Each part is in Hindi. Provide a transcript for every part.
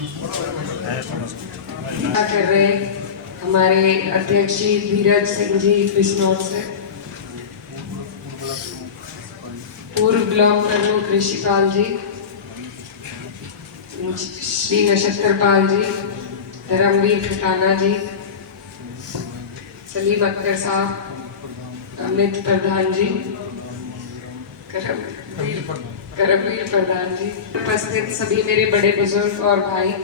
कर रहे हमारे अध्यक्ष जी धीरज सिंह जी बिजनौर से, पूर्व ब्लॉक प्रमुख ऋषिपाल जी, श्री नक्षत्र पाल जी, धर्मवीर खटाना जी, सलीम अख्तर साहब, अमित प्रधान जी, करमवीर प्रधान जी, उपस्थित सभी मेरे बड़े बुजुर्ग और भाई,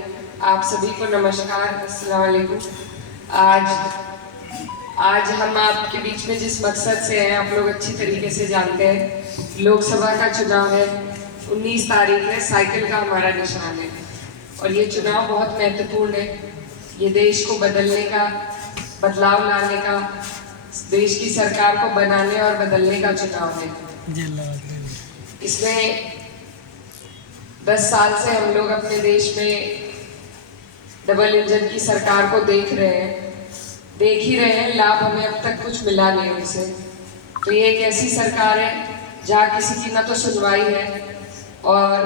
आप सभी को नमस्कार, अस्सलाम वालेकुम। आज हम आपके बीच में जिस मकसद से हैं आप लोग अच्छी तरीके से जानते हैं। लोकसभा का चुनाव है, 19 तारीख है, साइकिल का हमारा निशान है और ये चुनाव बहुत महत्वपूर्ण है। ये देश को बदलने का, बदलाव लाने का, देश की सरकार को बनाने और बदलने का चुनाव है। इसमें 10 साल से हम लोग अपने देश में डबल इंजन की सरकार को देख ही रहे हैं, लाभ हमें अब तक कुछ मिला नहीं उनसे। तो ये एक ऐसी सरकार है जहाँ किसी की ना तो सुनवाई है और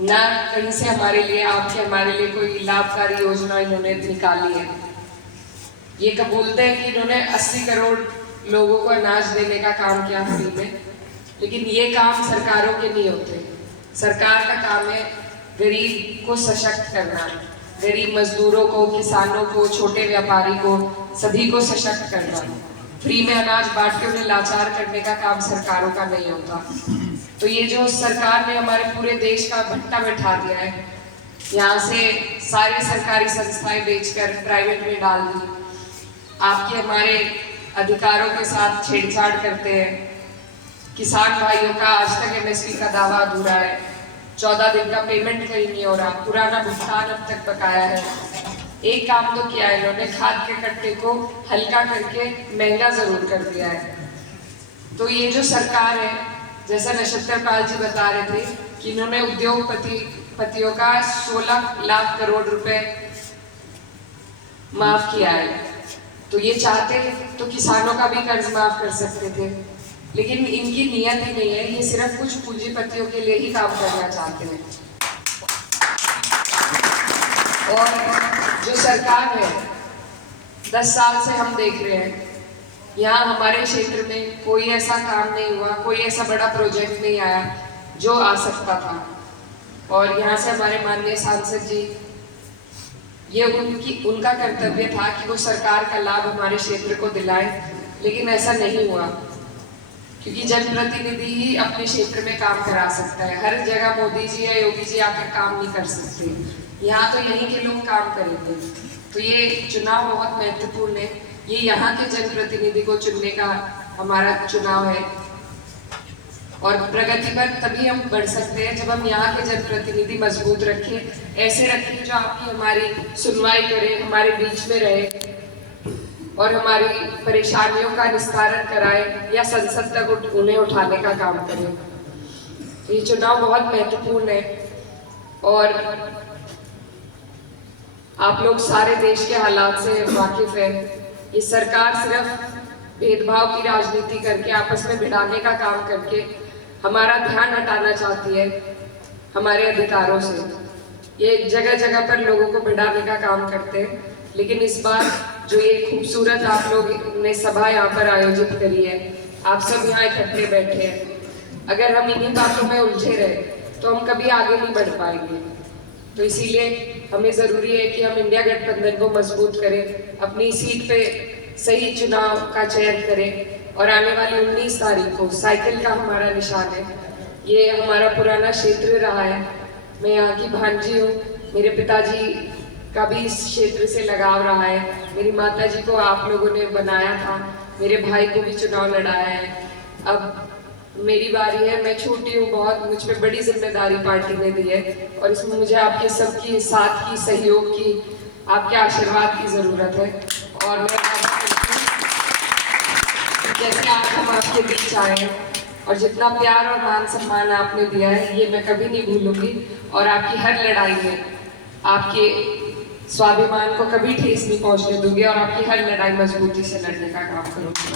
ना कहीं से हमारे लिए कोई लाभकारी योजना इन्होंने निकाली है। ये कबूलते हैं कि इन्होंने 80 करोड़ लोगों को अनाज देने का काम किया फ्री में, लेकिन ये काम सरकारों के नहीं होते। सरकार का काम है गरीब को सशक्त करना, गरीब मजदूरों को, किसानों को, छोटे व्यापारी को, सभी को सशक्त करना। फ्री में अनाज बांट के उन्हें लाचार करने का काम सरकारों का नहीं होता। तो ये जो सरकार ने हमारे पूरे देश का भट्टा बैठा दिया है, यहाँ से सारी सरकारी संस्थाएं बेचकर प्राइवेट में डाल दी, आपके हमारे अधिकारों के साथ छेड़छाड़ करते हैं। किसान भाइयों का आज तक एमएसपी का दावा अधूरा है, 14 दिन का पेमेंट कहीं नहीं हो रहा, पुराना भुगतान अब तक बकाया है। एक काम तो किया है इन्होंने, खाद के कट्टे को हल्का करके महंगा जरूर कर दिया है। तो ये जो सरकार है, जैसा नक्षत्र पाल जी बता रहे थे कि इन्होंने उद्योगपतियों का 16 लाख करोड़ रुपए माफ किया है। तो ये चाहते तो किसानों का भी कर्ज माफ कर सकते थे, लेकिन इनकी नीयत ही नहीं है। ये सिर्फ कुछ पूंजीपतियों के लिए ही काम करना चाहते हैं। और जो सरकार है, 10 साल से हम देख रहे हैं, यहाँ हमारे क्षेत्र में कोई ऐसा काम नहीं हुआ, कोई ऐसा बड़ा प्रोजेक्ट नहीं आया जो आ सकता था। और यहाँ से हमारे माननीय सांसद जी, ये उनका कर्तव्य था कि वो सरकार का लाभ हमारे क्षेत्र को दिलाए, लेकिन ऐसा नहीं हुआ क्योंकि जनप्रतिनिधि ही अपने क्षेत्र में काम करा सकता है। हर जगह मोदी जी या योगी जी आकर काम नहीं कर सकते, यहाँ तो यहीं के लोग काम करेंगे। तो ये चुनाव बहुत महत्वपूर्ण है, ये यहाँ के जनप्रतिनिधि को चुनने का हमारा चुनाव है। और प्रगति पर तभी हम बढ़ सकते हैं जब हम यहाँ के जनप्रतिनिधि मजबूत रखें, ऐसे रखें जो आपकी हमारी सुनवाई करे, हमारे बीच में रहे और हमारी परेशानियों का निस्तारण कराए या संसद तक उन्हें उठाने का काम करें। ये चुनाव बहुत महत्वपूर्ण है और आप लोग सारे देश के हालात से वाकिफ हैं। ये सरकार सिर्फ भेदभाव की राजनीति करके, आपस में भिड़ाने का काम करके हमारा ध्यान हटाना चाहती है हमारे अधिकारों से। ये जगह जगह पर लोगों को भिड़ाने का काम करते हैं, लेकिन इस बार जो ये खूबसूरत आप लोग ने सभा यहाँ पर आयोजित करी है, आप सब यहाँ इकट्ठे बैठे हैं, अगर हम इन्हीं बातों में उलझे रहे तो हम कभी आगे नहीं बढ़ पाएंगे। तो इसीलिए हमें ज़रूरी है कि हम इंडिया गठबंधन को मजबूत करें, अपनी सीट पे सही चुनाव का चयन करें और आने वाली 19 तारीख को साइकिल का हमारा निशान है। ये हमारा पुराना क्षेत्र रहा है, मैं यहाँ की भांजी हूँ, मेरे पिताजी का भी इस क्षेत्र से लगाव रहा है, मेरी माताजी को आप लोगों ने बनाया था, मेरे भाई को भी चुनाव लड़ाया है। अब मेरी बारी है, मैं छोटी हूँ बहुत, मुझ पे बड़ी जिम्मेदारी पार्टी ने दी है और इसमें मुझे आपके सबकी साथ की, सहयोग की, आपके आशीर्वाद की ज़रूरत है। और मैं जैसे आज हम आपके बीच आए हैं और जितना प्यार और मान सम्मान आपने दिया है, ये मैं कभी नहीं भूलूंगी और आपकी हर लड़ाई में आपके स्वाभिमान को कभी ठेस नहीं पहुंचने दूंगी और आपकी हर लड़ाई मजबूती से लड़ने का काम करूंगी।